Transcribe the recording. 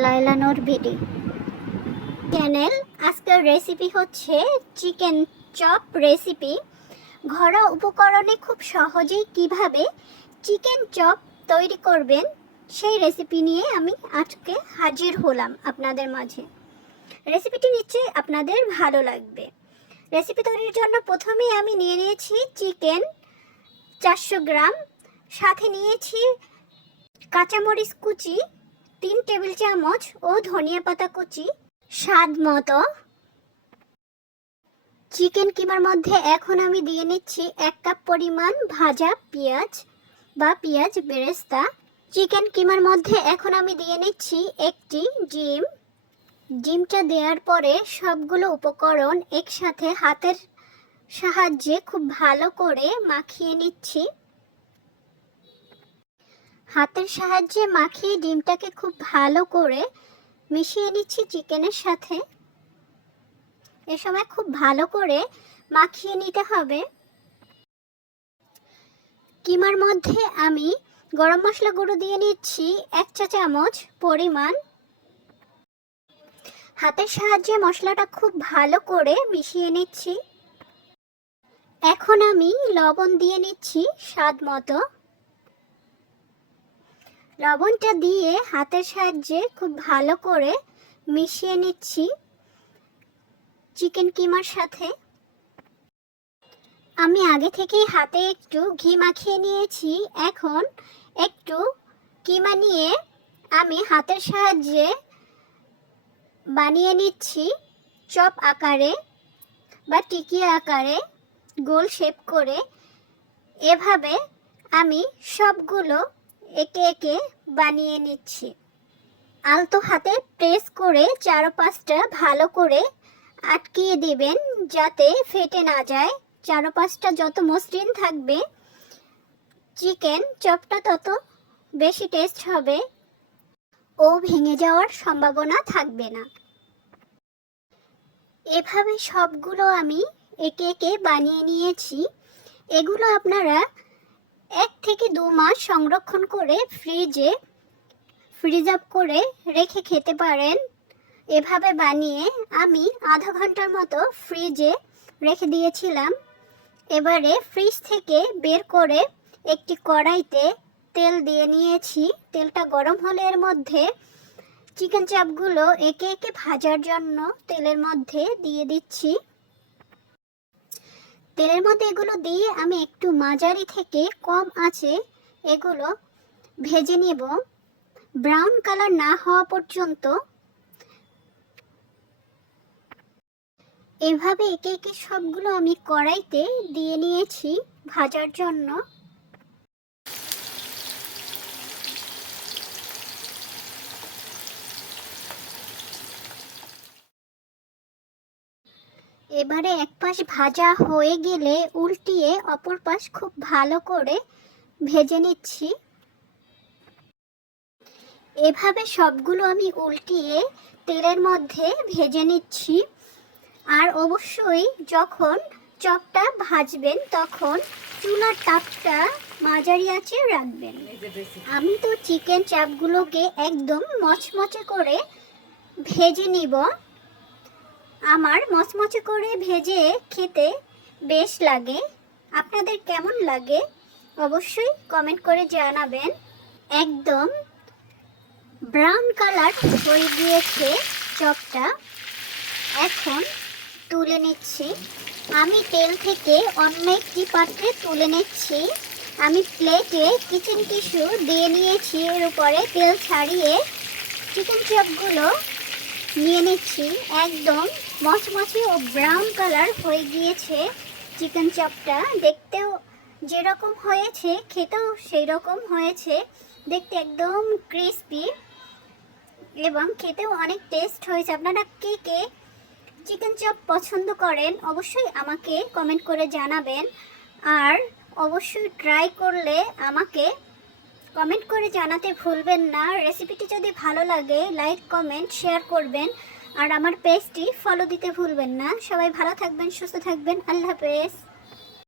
লাইলানোর BD. Channel আজকের recipe হচ্ছে chicken chop recipe ঘরোয়া উপকরণে খুব সহজেই কীভাবে চিকেন চপ তৈরি করবেন, সেই রেসিপি নিয়ে আমি আজকে হাজির হলাম আপনাদের মাঝে। রেসিপিটি নিশ্চয়ই আপনাদের ভালো লাগবে। রেসিপি তৈরির জন্য প্রথমেই আমি নিয়ে নিয়েছি চিকেন চারশো গ্রাম, সাথে নিয়েছি কাঁচামরিচ কুচি তিন টেবিল চামচ ও ধনিয়া পাতা কুচি, স্বাদ মতো। চিকেন কিমার মধ্যে এখন আমি দিয়ে নিচ্ছি এক কাপ পরিমাণ ভাজা পেঁয়াজ বা পেঁয়াজ বেরেস্তা। চিকেন কিমার মধ্যে এখন আমি দিয়ে নিচ্ছি একটি ডিম। ডিমটা দেওয়ার পরে সবগুলো উপকরণ একসাথে হাতের সাহায্যে খুব ভালো করে মাখিয়ে নিচ্ছি। হাতের সাহায্যে মাখিয়ে ডিমটাকে খুব ভালো করে মিশিয়ে নিচ্ছি চিকেনের সাথে। এ সময় খুব ভালো করে মাখিয়ে নিতে হবে। কিমার মধ্যে আমি গরম মশলা গুঁড়ো দিয়ে নিচ্ছি এক চা চামচ পরিমাণ। হাতের সাহায্যে মশলাটা খুব ভালো করে মিশিয়ে নিচ্ছি। এখন আমি লবণ দিয়ে নিচ্ছি স্বাদ মতো। লবণটা দিয়ে হাতের সাহায্যে খুব ভালো করে মিশিয়ে নিচ্ছি চিকেন কিমার সাথে। আমি আগে থেকেই হাতে একটু ঘি মাখিয়ে নিয়েছি। এখন একটু কিমা নিয়ে আমি হাতের সাহায্যে বানিয়ে নিচ্ছি চপ আকারে বা টিকিয়া আকারে গোল শেপ করে। এভাবে আমি সবগুলো একে একে বানিয়ে নিচ্ছি। আলতো হাতে প্রেস করে চারো পাঁচটা ভালো করে আটকিয়ে দিবেন যাতে ফেটে না যায়। চারো পাঁচটা যত মসৃণ থাকবে, চিকেন চপটা তত বেশি টেস্ট হবে ও ভেঙে যাওয়ার সম্ভাবনা থাকবে না। এভাবে সবগুলো আমি একে একে বানিয়ে নিয়েছি। এগুলো আপনারা এক থেকে দু মাস সংরক্ষণ করে ফ্রিজে, ফ্রিজ আপ করে রেখে খেতে পারেন। এভাবে বানিয়ে আমি আধা ঘণ্টার মতো ফ্রিজে রেখে দিয়েছিলাম। এবারে ফ্রিজ থেকে বের করে একটি কড়াইতে তেল দিয়ে নিয়েছি। তেলটা গরম হলে এর মধ্যে চিকেন চাপগুলো একে একে ভাজার জন্য তেলের মধ্যে দিয়ে দিচ্ছি। তেলের মধ্যে এগুলো দিয়ে আমি একটু মাঝারি থেকে কম আছে এগুলো ভেজে নেব। ব্রাউন কালার না হওয়া পর্যন্ত এভাবে একে একে সবগুলো আমি কড়াইতে দিয়ে নিয়েছি ভাজার জন্য। এবারে এক পাশ ভাজা হয়ে গেলে উল্টিয়ে অপর পাশ খুব ভালো করে ভেজে নিচ্ছি। এভাবে সবগুলো আমি উল্টিয়ে তেলের মধ্যে ভেজে নিচ্ছি। আর অবশ্যই যখন চপটা ভাজবেন তখন চুলার তাপটা মাঝারি আঁচে রাখবেন। আমি তো চিকেন চাপগুলোকে একদম মচমচে করে ভেজে নিব। আমার মচমচে করে ভেজে খেতে বেশ লাগে। আপনাদের কেমন লাগে? অবশ্যই কমেন্ট করে জানাবেন। একদম ব্রাউন কালার হয়ে গিয়েছে চপটা। এখন তুলে নিচ্ছি। আমি তেল থেকে অন্য একটি পাত্রে তুলে নিচ্ছি। আমি প্লেটে কিচেন টিস্যু দিয়ে নিয়েছি। এর উপরে তেল ছাড়িয়ে চিকেন চপগুলো নিয়ে নিচ্ছি। একদম মচমচে ও ব্রাউন কালার হয়ে গিয়েছে চিকেন চপটা দেখতেও যেরকম হয়েছে, খেতেও সেই রকম হয়েছে। দেখতে একদম ক্রিস্পি এবং খেতেও অনেক টেস্ট হয়েছে। আপনারা কে কে চিকেন চপ পছন্দ করেন, অবশ্যই আমাকে কমেন্ট করে জানাবেন। আর অবশ্যই ট্রাই করলে আমাকে কমেন্ট করে জানাতে ভুলবেন না। রেসিপিটি যদি ভালো লাগে, লাইক, কমেন্ট, শেয়ার করবেন। আর আমার পেজটি ফলো দিতে ভুলবেন না। সবাই ভালো থাকবেন, সুস্থ থাকবেন। আল্লাহ হাফেজ।